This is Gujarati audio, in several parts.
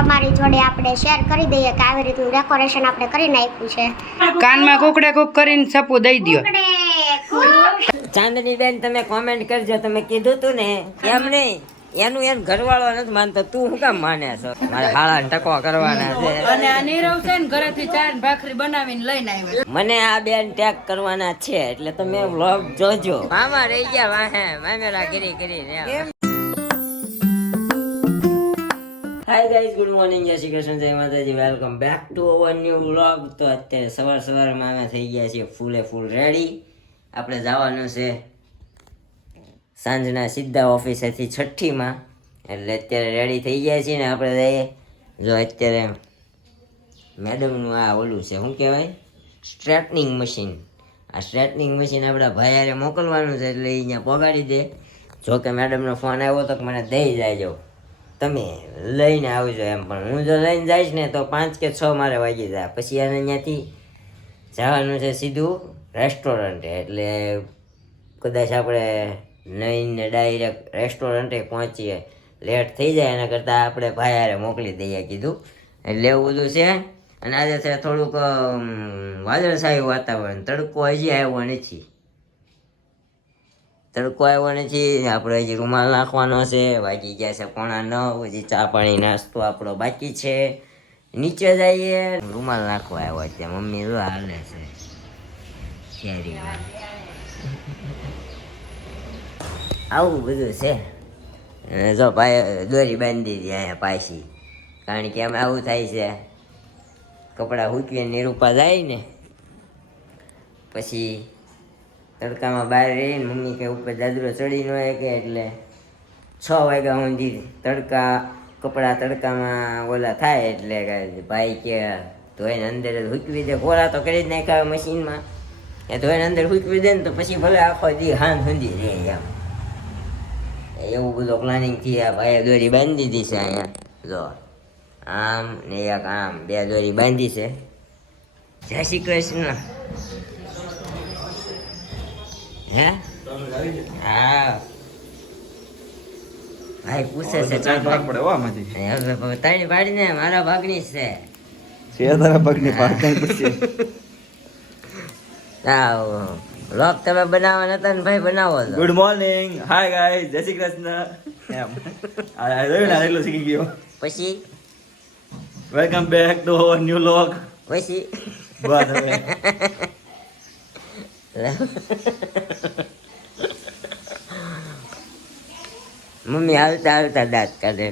તમારી જોડે આપણે શેર કરી દઈએ કે આવી રીતનું ડેકોરેશન આપણે કરી નાખ્યું છે. કાનમાં કુકડે કુક કરીને સપુ દઈ દયો. ચાંદની બેન તમે કોમેન્ટ કરજો, તમે કીધું તું ને એમ નહીં, એનું ઘરવાળો નથી માનતો, તું શું કામ માને છો? મારે હાળા ટકો કરવાના છે અને આ નીરવ છે ને ઘરેથી ચા ને ભાખરી બનાવીને લઈને આવ્યો. મને આ બેન ટેગ કરવાના છે એટલે તમે વ્લોગ જોજો. મામા રહી ગયા વાહે મામેરા કરી કરીને. હાય ગાઈઝ, ગુડ મોર્નિંગ, જય શ્રી કૃષ્ણ, જય માતાજી, welcome back to our new vlog. તો અત્યારે સવારમાં અમે થઈ ગયા છીએ ફૂલ રેડી. આપણે જવાનું છે સાંજના સીધા ઓફિસેથી છઠ્ઠીમાં, એટલે અત્યારે રેડી થઈ ગયા છીએ ને આપણે જઈએ. જો અત્યારે મેડમનું આ ઓલું છે, શું કહેવાય, સ્ટ્રેટનિંગ મશીન. આ સ્ટ્રેટનિંગ મશીન આપણા ભાઈ મોકલવાનું છે એટલે અહીંયા પગાડી દે. જો કે મેડમનો ફોન આવ્યો તો મને દઈ જાય, તમે લઈને આવજો એમ. પણ હું જો લઈને જઈશ ને તો 5 કે 6 મારે વાગી જાય. પછી એને અહીંયાથી જવાનું છે સીધું રેસ્ટોરન્ટે, એટલે કદાચ આપણે નઈને ડાયરેક્ટ રેસ્ટોરન્ટે પહોંચીએ લેટ થઈ જાય, એના કરતાં આપણે ભાઈ મોકલી દઈએ કીધું. એટલે એવું બધું છે. અને આજે છે થોડુંક વાદળછાયું વાતાવરણ, તડકો હજી આવ્યો નથી. આપણે હજી રૂમાલ નાખવાનો છે. વાગી ગયા છે 8:45. હજી ચા પાણી નાસ્તો આપણો બાકી છે. નીચે જઈએ, રૂમાલ નાખવા આવ્યો ત્યાં મમ્મી જો હાલે છે શેરી. આવું બધું છે. અને જો ભાઈ દોરી બાંધી દીધી અહીંયા પાછી, કારણ કે અમે આવું થાય છે, કપડાં સૂકવીને નિરૂપા જાય ને પછી તડકામાં બહાર રહીને મમ્મી કે ઉપર દાદરો ચડી ન હોય કે, એટલે 6 વાગ્યા સુધી કપડાં તડકામાં ઓલા થાય, એટલે ભાઈ કે ધોઈને અંદર જ સૂકવી દે. કોરા તો કરી જ નાખ્યા મશીનમાં, એ ધોઈને અંદર સૂકવી દે ને તો પછી ભલે આખો દી હાન સુધી રહે એમ. એવું બધું પ્લાનિંગથી આ ભાઈએ દોરી બાંધી દીધી છે અહીંયા. જો આમ ને એક આમ 2 દોરી બાંધી છે. જય શ્રી કૃષ્ણ. હે હા ભાઈ પૂછે છે ચાર ભાગ પડે આમાંથી. હવે તારી પાડીને મારા ભાગની છે તારા ભાગની પાડતા પડશે. વ્લોગ તમે બનાવવાના હતા ને ભાઈ, બનાવો. ગુડ મોર્નિંગ, હાય ગાઈસ, જય શ્રી કૃષ્ણ. એમ આ જોયું ને એટલું શીખી ગયો. પછી welcome back to our new vlog. પછી બસ હવે મમ્મી આવતા દાંત કાઢે.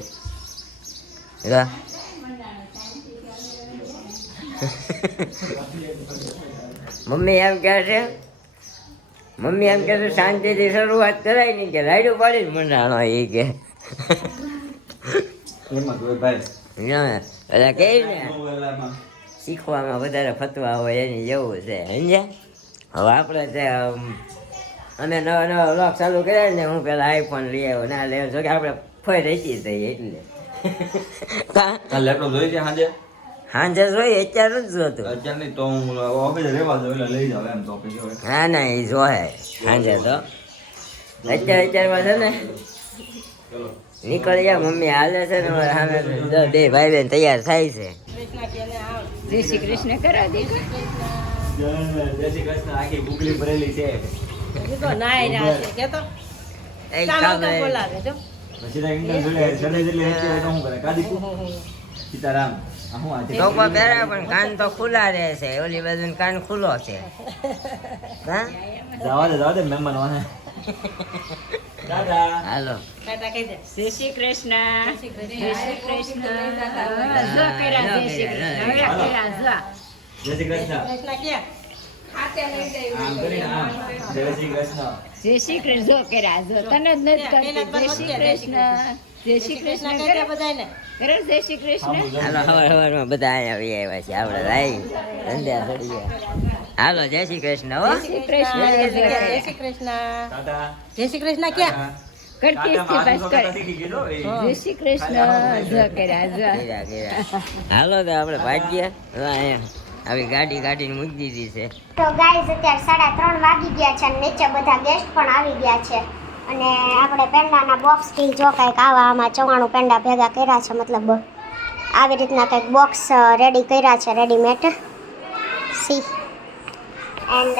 મમ્મી એમ કહે છે શાંતિથી શરૂઆત કરાય નહીં કે રાયડું પાડીને મંડાણો એ કે એટલે કે ને શીખવામાં વધારે ફતવા હોય એની જેવું છે સમજ્યા. હવે આપણે અમે નવા વ્લોગ ચાલુ કર્યા ને, હું પેલા આઈફોન લઈ આવ્યો ના લે, જો કે આપણે ફરી રહી જઈએ એટલે લેપટોપ જોઈ છે સાંજે જોઈએ, અત્યારે જ જોતું. અત્યારે નહીં તો હું ઓફિસે રહેવા દઉં એટલે લઈ જાવ એમ. તો હા ના એ જોહે સાંજે તો. અત્યારમાં છે ને નીકળી જાય મમ્મી હાલે છે ને સામે 2 ભાઈ બહેન તૈયાર થાય છે. જય શ્રી કૃષ્ણ કરા દે. જય શ્રી કૃષ્ણ. આખી ગુગલી ભરેલી છે. તો નાય રાતે કે તો ચાલો તો બોલાવે જો. પછી તો ઇન્ડિયન જોડે સડે એટલે તો હું કરે કાદી સીતારામ. ટોપા પહેરા પણ કાન તો ખુલ્લા રહે છે, ઓલી બાજુ કાન ખુલ્લો છે. હા જવા દે મહેમાન વાને. દાદા હાલો ટાટા કહી દે. જય શ્રી કૃષ્ણ. જય શ્રી કૃષ્ણ. જો કેરા જય શ્રી કૃષ્ણ. જય શ્રી કૃષ્ણ. કે આમ કરીને આમ જય શ્રી કૃષ્ણ. જય શ્રી કૃષ્ણ. જો કેરા જો તને જ નથી કરતી. જય શ્રી કૃષ્ણ. જય શ્રી કૃષ્ણ કરે બધાને. કરે જય શ્રી કૃષ્ણ. હાલો સવારમાં બધા અહીંયા આવી આવ્યા છે, આપણે લાઈ ધંધા ચડી ગયા. હાલો જય શ્રી કૃષ્ણ. હો જય શ્રી કૃષ્ણ. જય શ્રી કૃષ્ણ. દાદા જય શ્રી કૃષ્ણ ક્યાં કરતી હતી બસ કર. જય શ્રી કૃષ્ણ. જો કેરા જો. હાલો તો આપણે ભાગ્યા આવી ગાડીને મૂકી દીધી છે. તો ગાઈઝ અત્યારે 3:30 વાગી ગયા છે અને નીચે બધા ગેસ્ટ પણ આવી ગયા છે. અને આપણે પેંડાના બોક્સથી જો કંઈક આવા આમાં 94 પેંડા ભેગા કર્યા છે, મતલબ આવી રીતના કંઈક બોક્સ રેડી કર્યા છે, રેડીમેડ સી. એન્ડ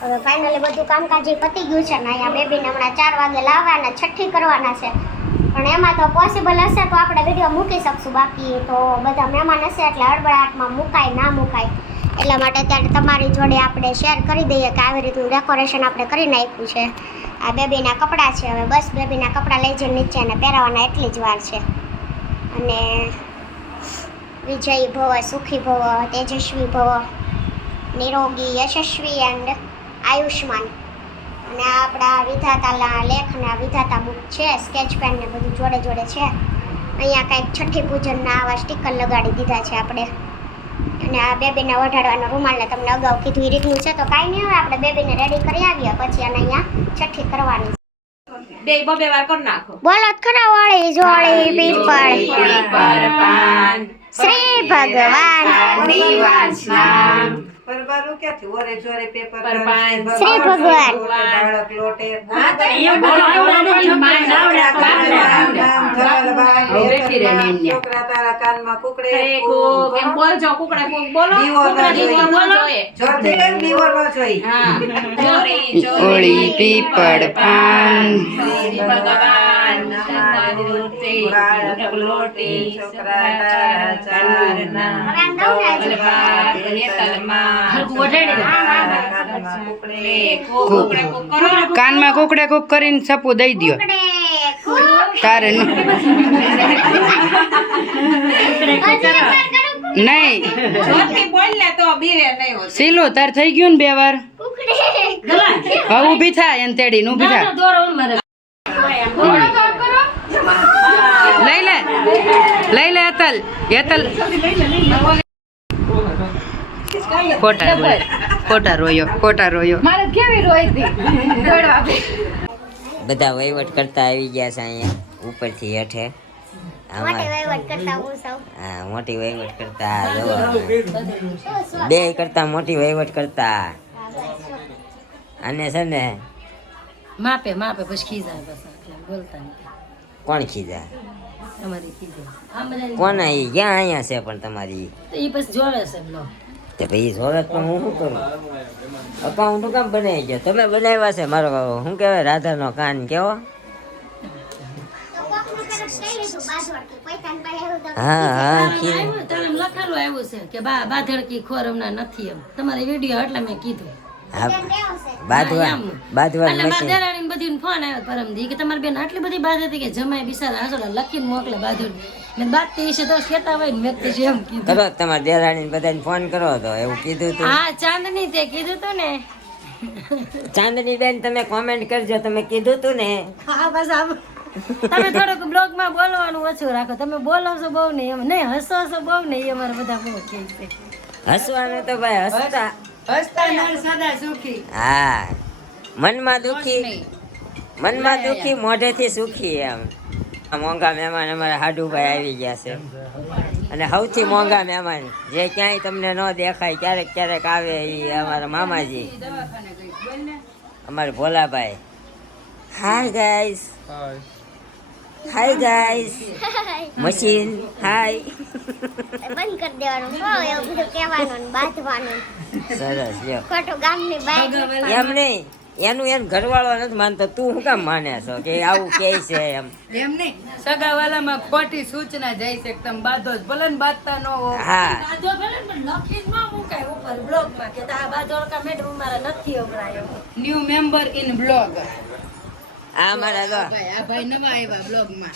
હવે ફાઇનલી બધું કામકાજ પતી ગયું છે ને અહીંયા બેબીને હમણાં 4 વાગે લાવવાના, છઠ્ઠી કરવાના છે. પણ એમાં તો પોસિબલ હશે તો આપણે વિડીયો મૂકી શકશું, બાકી તો બધા મહેમાન હશે એટલે હડબડાટમાં મુકાય ના મુકાય. એટલા માટે ત્યારે તમારી જોડે આપણે શેર કરી દઈએ કે આવી રીતનું ડેકોરેશન આપણે કરી નાખ્યું છે. આ બેબીના કપડાં છે, હવે બસ બેબીના કપડાં લઈ જઈને નીચે અને પહેરાવાના એટલી જ વાર છે. અને વિજય ભવ, સુખી ભવ, તેજસ્વી ભવ, નિરોગી, યશસ્વી એન્ડ આયુષ્માન. અને આ આપણા વિધાતાના લેખ અને આ વિધાતા બુક છે, સ્કેચ પેન ને બધું જોડે જોડે છે. અહીંયા કંઈક છઠ્ઠી પૂજનના આવા સ્ટીકર લગાડી દીધા છે આપણે. અને આ બેબીને વઢાડવાનો રૂમાલને તમને અગાઉ કીધું એ રીતનું છે. તો કાંઈ નહીં, હવે આપણે બેબીને રેડી કરી આવીએ પછી અને અહીંયા છઠ્ઠી કરવાની. બોલો ખરા વાળી જોડી પીપળ શ્રી ભગવાન શ્રી ભગવાન છોકરા તારા કાનમાં કુકડે બોલજો, કુકડા બોલો, ઓળી પીપળ પાન ભગવાન કાનમાં કુકડે કુક કરીને સપુ દઈ દ્યો તારે નહીં સીલું તાર થઈ ગયું ને 2 વાર. હવે ઊભી થાય એને તેડી ઊભી થાય. લઈ લે અતલ ખોટા રોયો બધા વહીવટ કરતા આવી ગયા છે અહીંયા ઉપરથી હેઠે. મોટી વહીવટ કરતા હું સૌ. હા, મોટી વહીવટ કરતા બે કરતા મોટી વહીવટ કરતા. અને છે ને માપે પછી ખીજાય બસ બોલતા નહીં. કોણ ખીજા? તમારી ખીજાય કોણ આવી ક્યાં અહીંયા છે પણ તમારી? તો એ પછી જોવે છે બ્લોગ. તે ભાઈ જોવે પણ હું શું કરું? અકાઉન્ટ કામ બનાવી ગયો? તમે બનાવ્યા છે મારો શું કહેવાય રાધાનો કાન કેવો? હા તમે લખેલું આવ્યું છે કે બાધડકી ખોર હમણાં નથી એમ તમારી વિડીયો એટલે મેં કીધું. બધી ફોન આવ્યો પરમદી કે તમારી બેન આટલી બધી બાદ હતી કે જમાઈ બિસારા હાસોડા લખીને મોકલે બાધડ. મેં બાદ તે વિશે તો કહેતા હોય ને મેં તો એમ કીધું. કરો તમારા દેરાણી બધાને ફોન કરો તો એવું કીધું તું. હા ચાંદની તે કીધું તું ને. ચાંદની બેન તમે કોમેન્ટ કરજો, તમે કીધું તું ને. હા બસ આમ તમે થોડુંક બ્લોગમાં બોલવાનું ઓછું રાખો. તમે બોલો છો બહુ નહીં એમ નહીં, હસો છો બહુ નહીં અમારે બધા બહુ કહે છે. હસવાનું તો ભાઈ હસતા. હા, મનમાં દુખી મોઢેથી સુખી એમ. મોંઘા મહેમાન અમારા હાડુભાઈ આવી ગયા છે. અને સૌથી મોંઘા મહેમાન જે ક્યાંય તમને ન દેખાય, ક્યારેક આવે એ અમારા મામાજી, અમારા ભોલાભાઈ. હાય ગાઈસ, મશીન હાય. બંધ કરી દેવાનું, એવું બધું કહેવાનું ને બાંધવાનું. સરસ લ્યો. ખોટું ગામની બાઈક એમ નહીં, એનું ઘરવાળો નથી માનતો, તું શું કામ માને છો કે આવું કે છે એમ? એમ નહીં, સગાવાલામાં ખોટી સૂચના જાય છે કે તમે બાંધો જ ભલે ને બાંધતા ન હો. હા, બાંધો ભલે ને પણ લખી જ ન મુકાય ઉપર બ્લોગમાં કે આ બાંધોળકા મેડમ મારા નથી હમણાં એમ. New member in blog. આ મારા આ ભાઈ નવા આવ્યા બ્લોગમાં.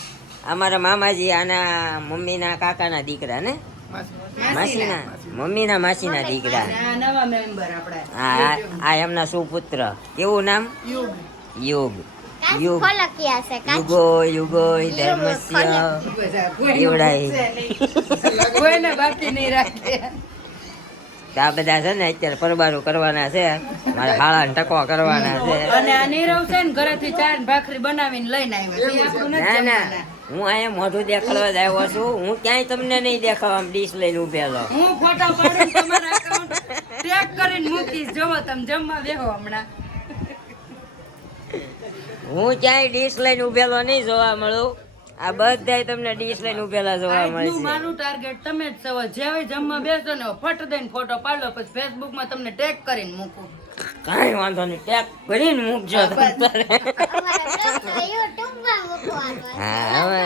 અમારા મામાજી આના મમ્મીના કાકાના દીકરા ને માસીના મમ્મીના માસીના દીકરા. આ નવા મેમ્બર આપડા. આ એમના સુપુત્ર. કેવું નામ? યુગ. ખોલકિયા છે યુગો ધર્મસ્ય એવડાય. કોઈને બાકી નહીં રાખે. આ બધા છે ને અત્યારે પરબારું કરવાના છે, મારે હાળા ટકો કરવાના છે. અને આ નીરવ છે ને ઘરેથી 4 ભાખરી બનાવીને લઈને આવ્યો. ના હું અહીંયા મોઢું દેખાડવા જ આવ્યો છું. હું ક્યાંય તમને નહીં દેખાવા ડીશ લઈને ઉભેલો. હું ફોટો પાડીને તમારા અકાઉન્ટ ટેગ કરીને મૂકીશ. જોવો તમે જમવા બેહો હમણાં. હું ક્યાંય ડીશ લઈને ઉભેલો નહીં જોવા મળું. આ બધાય તમને ડીશ લઈને ઉભેલા જોવા આજનું મળશે. મારું ટાર્ગેટ તમે જ છો. જેવી જમવા બેસો ને ફટ દઈને ફોટો પાડો પછી ફેસબુક માં તમને ટેગ કરીને મૂકું. કાંઈ વાંધો નહીં, ટેગ કરીને મૂકજો તમે તારે. યુટ્યુબમાં મૂકવાનું હા, હવે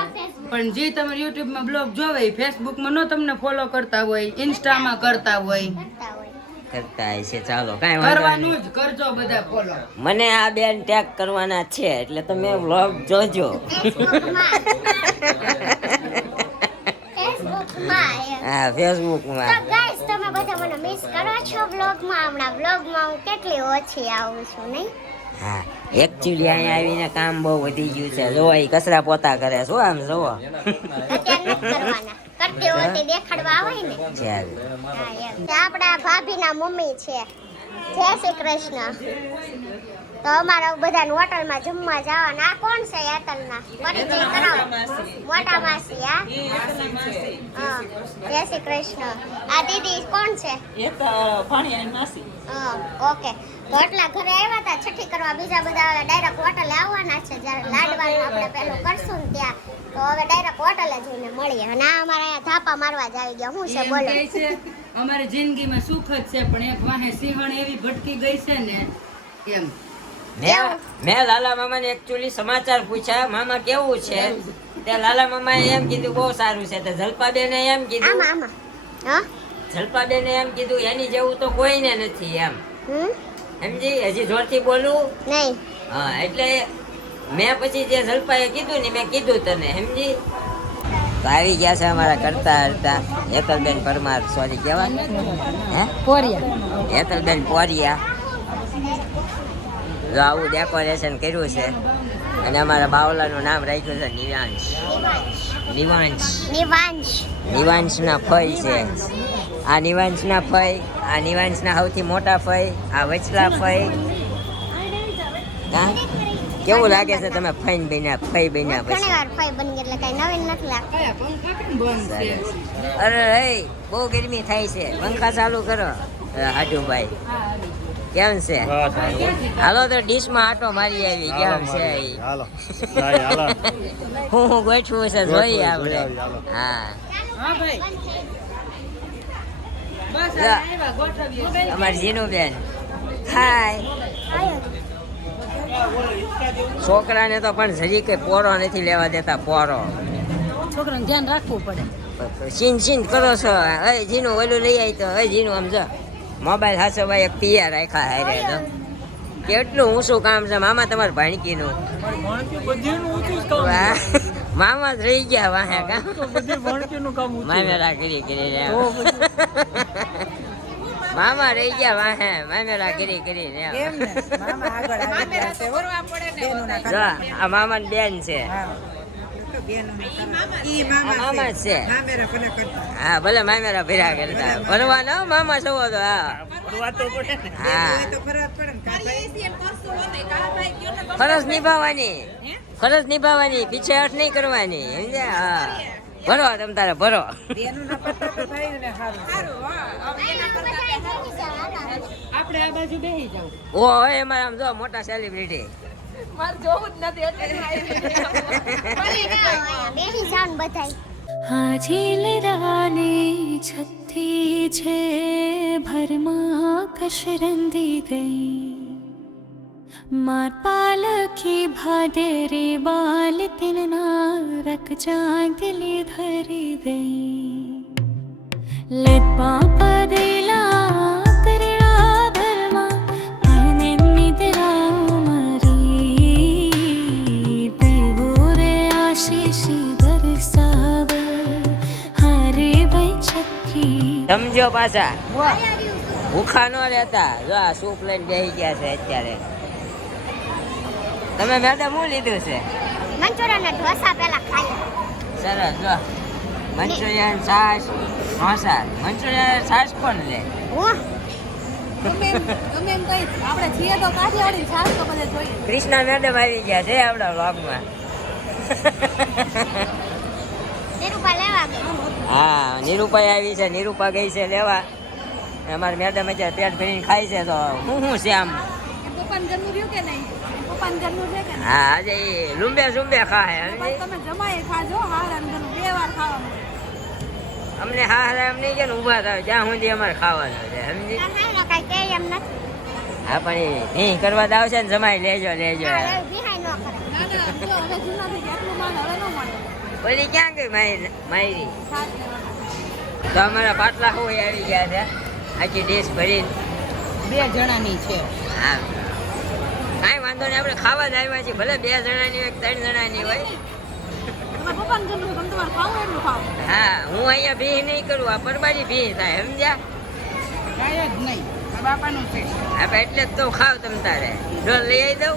પણ જે તમે યુટ્યુબ માં બ્લોગ જોવે ફેસબુક માં નો તમને ફોલો કરતા હોય, ઇન્સ્ટા માં કરતા હોય, કરતા હોય. કરતા હશે. ચાલો કાંઈ વાંધો નહીં. કરવાનું જ કરજો બધા ફોલો. મને આ બેન ટેગ કરવાના છે એટલે તમે વ્લોગ જોજો. ફેસબુકમાં એમ. હા, તો ફેસબુકમાં. ગાઈસ તમે બધા મને મિસ કરો છો વ્લોગમાં. હમણાં વ્લોગમાં હું કેટલી ઓછી આવું છું નહીં. હા, એકચ્યુઅલી અહીંયા આવીને કામ બહુ વધી ગયું છે. જોવો ઈ કચરા પોતા કરે શું આમ જોવો. અત્યારે નથી કરવાના. કરતી હોય તે દેખાડવા આવે ને. ચાલ. હા એમ. તે આપણા ભાભીના મમ્મી છે. જય શ્રી કૃષ્ણ. તો અમારા બધાને હોટલમાં જમવા જવાના. આ કોણ છે યાતલના? પરિચય કરાવો. મોટા માસી. હા હા, જય શ્રી કૃષ્ણ. આ દીદી કોણ છે? હા, ઓકે. તો એટલા ઘરે આવ્યા હતા છઠ્ઠી કરવા. બીજા બધા ડાયરેક્ટ હોટલે આવવાના છે. જ્યારે લાડવાનું આપણે પેલું કરશું ને ત્યાં તો હવે ડાયરેક્ટ હોટલે જઈને મળીએ. અને આ અમારા અહીંયા ધાપા મારવા જ આવી ગયા. શું છે એમ બોલો? કહે છે અમારી જિંદગીમાં સુખ જ છે પણ એક વાહે સિંહણ એવી ભટકી ગઈ છે ને એમ. મેં લાલા મામાને એકચ્યુઅલી સમાચાર પૂછ્યા, મામા કેવું છે? તે લાલા મામાએ એમ કીધું બહુ સારું છે. તે જલપાબેને એમ કીધું, આમાં આમાં હા જલપાબેને એમ કીધું એની જેવું તો કોઈને નથી એમ. હમ સમજી? હજી જોરથી બોલું? નહીં હા, એટલે મેં પછી જે જલપાએ કીધું ને મેં કીધું તને, સમજી? તો આવી ગયા છે અમારા કરતા હતા હેતલબેન પરમાર, સોરી કેવા હે હેતલબેન પોરિયા. જો આવું ડેકોરેશન કર્યું છે અને અમારા બાવલાનું નામ રાખ્યું છે નિવાંશ. નિવાંશ નિવાંશ નિવાંશના ફઈ છે. આ નિવાંશના ફઈ, આ નિવાંશના સૌથી મોટા ફઈ, આ વચલા ફઈ. હા, કેવું લાગે છે તમે ફઈ બન્યા પછી? ઘણી વાર ફાઈ બની ગઈ એટલે કઈ નવીન નથી લાગતું. કયા પંખા કેમ બંધ છે? અરે હે, બહુ ગરમી થાય છે, પંખા ચાલુ કરો. હાટુભાઈ કેમ છે? હાલો તો ડીશમાં આટો મારી આવી. કેમ છે ઈ? હું ગોઠવું છે જોઈએ આપણે. હા, હા ભાઈ બસ જા. આવ્યા ગોઠવીએ. અમારી જીનુબેન હાય. છોકરાને તો પણ જરી કઈ પોરો નથી લેવા દેતા. પોરો છોકરાને ધ્યાન રાખવું પડે. સીન સીન કરો છો. હે જીનું ઓલું લઈ આવી તો હે જીનું આમ જો મોબાઈલ હાચવા એક તૈયાર રાખ્યા હારે તો કેટલું ઊંચું કામ છે મામા તમારા ભાણકીનું. વાહ, મામા જ રહી ગયા વાહે કામ. મામેરા કરી કરીને મામા રહી ગયા વાહે, મામેરા કરી કરીને જો આ મામા બેન છે. મામા જ છે. હા, ભલે મામેરા ભેરા કરતા ભરવાનો મામા છો તો. હા હા, ફરજ નિભાવવાની, ફરજ નિભાવવાની, પીછે હટ નહીં કરવાની, સમજ્યા? હા, ભરો તમ તારે ભરો. આપણે આ બાજુ બેસી જાવ. ઓ એમાં આમ જો મોટા સેલિબ્રિટી. બેસી જાન બધાય. હાજીલ રાની છત્તી છે ભરમાં કશરંદી ગઈ માર પાલખી ભાદરે બાલ તિલના રક ચાંદલી ધરી ગઈ લેત પાપા દેલા કરડા ભરમાં અને નિદ્રા મારી પીવોરે આશીષી દરસાવે હરે ભાઈ છત્રી. સમજો પાછા ભૂખા ન રહેતા. જો આ સૂપ લઈને બેસી ગયા છે અત્યારે. તમે મેડમ શું લીધું છે? મંચુરિયન અને ઢોસા પેલા ખાઈ. સરસ. જો મંચુરિયન, છાશ, ઢોસા. મંચુરિયન છાશ કોણ લે? હું કૃષ્ણા મેડમ આવી ગયા છે આપણા વ્લોગમાં. નિરૂપા લેવા ગઈ. હા, નિરૂપા આવી છે. નિરૂપા ગઈ છે લેવા. અમારી મેડમ અત્યારે પેટ ભરીને ખાય છે. તો શું છે આમ પપ્પાને ઘરનું છે કે નહીં? હા આજે ઈ લુંબે ઝુંબે ખાહે બસ તમે જમાય ખાજો હારા ને ઘરનું 2 વાર ખાવાનું અમને હા એમ નહીં કે ને ઊભા થાય જ્યાં સુધી અમારે ખાવાનું છે સમજી હાલો કાંઈ કે એમ નથી. હા પણ એ કરવા દાવ છે ને જમાઈ લેજો હા, હવે વિહાય ન કરે. ના ના જો હવે જૂના થઈ ગયા એટલું માન હવે ન મળે ઓલી ક્યાં ગઈ માયરી છાશ લેવાના તો અમારા પાટલા હોય આવી ગયા છે આખી ડીશ ભરીને 2 જણાની છે હા કાંઈ વાંધો નહીં આપણે ખાવા જ આવ્યા છીએ ભલે 2 જણાની હોય 3 જણાની હોય તમારા પપ્પાને ઘરનું તમે તમારે ખાવું એટલું ખાવ હા હું અહીંયા ભી નહીં કરું આ પરબારી ભી થાય સમજ્યા કાંઈ જ નહીં આ બાપાનું છે આપણે એટલે જ તો ખાવ તમ તારે ઢોલ લઈ આવી દઉં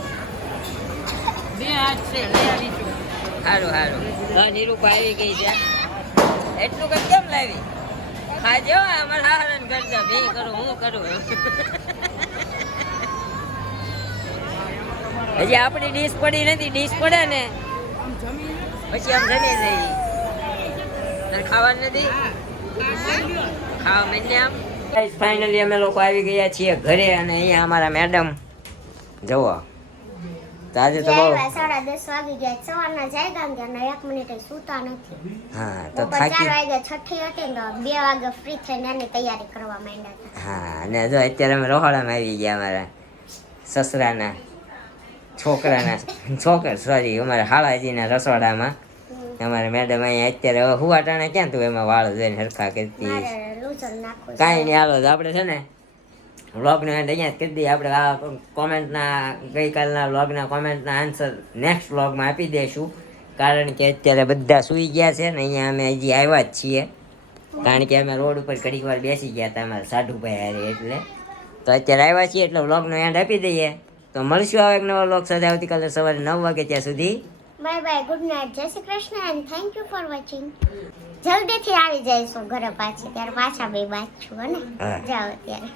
2 હાથ છે લઈ આવીશું સારું સારું તો નિરૂપા આવી ગઈ છે એટલું કઈ કેમ લાવી ખાજો અમારે હારણ કરજો ભી કરું હું કરું હજી આપણી ડીશ પડી નથી ડીશ પડે ને પછી આમ જમી લઈએ અને ખાવાનું નથી ખાવા માંડીએ આમ ફાઇનલી અમે લોકો આવી ગયા છીએ ઘરે અને અહીંયા અમારા મેડમ જુઓ તો આજે તો બહુ આવ્યા 10:30 વાગી ગયા. સવારના જાગ્યા ને ત્યારના 1 મિનિટે સૂતા નથી. હા તો બપોર 4 થાકી વાગે છઠ્ઠી હતી ને તો 2 વાગે ફ્રી થઈને એની તૈયારી કરવા માંડ્યા હતા. હા અને જો અત્યારે અમે રોહાડામાં આવી ગયા અમારા સસરાના છોકરા સોરી અમારા હાલાજીના રસોડામાં અમારા મેડમ અહીંયા અત્યારે હવે હુવાટાણે ક્યાં તું એમાં વાળ જોઈને હરખા કરતી મારે લૂઝર નાખવું છે. કાંઈ નહીં હાલો તો આપણે છે ને વ્લોગનો એન્ડ અહીંયા જ કરી દઈએ આપણે આ કોમેન્ટના ગઈકાલના વ્લોગના કોમેન્ટના આન્સર નેક્સ્ટ વ્લોગમાં આપી દઈશું કારણ કે અત્યારે બધા સૂઈ ગયા છે ને અહીંયા અમે હજી આવ્યા જ છીએ કારણ કે અમે રોડ ઉપર ઘડીક વાર બેસી ગયા હતા અમારા સાઢુભાઈ હારે એટલે તો અત્યારે આવ્યા છીએ એટલે વ્લોગનો એન્ડ આપી દઈએ તો મળશું આવે એક નવા વ્લોગ સાથે આવતીકાલે સવારે 9 વાગે ત્યાં સુધી બાય બાય, ગુડ નાઇટ, જય Shri Krishna and thank you for watching. જલ્દીથી આવી જઈશું ઘરે પાછી, ત્યારે પાછા બે બાજુ છું હે ને હા. જાઓ ત્યારે.